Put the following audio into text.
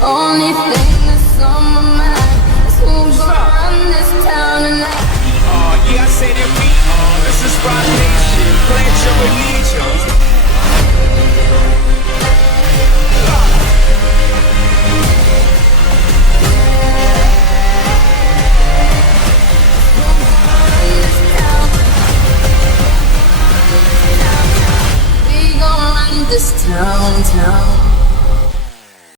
Only thing that's on my mind is who's gonna run this town tonight. Yeah, I said it, this is Rock Nation. Pledge your allegiance.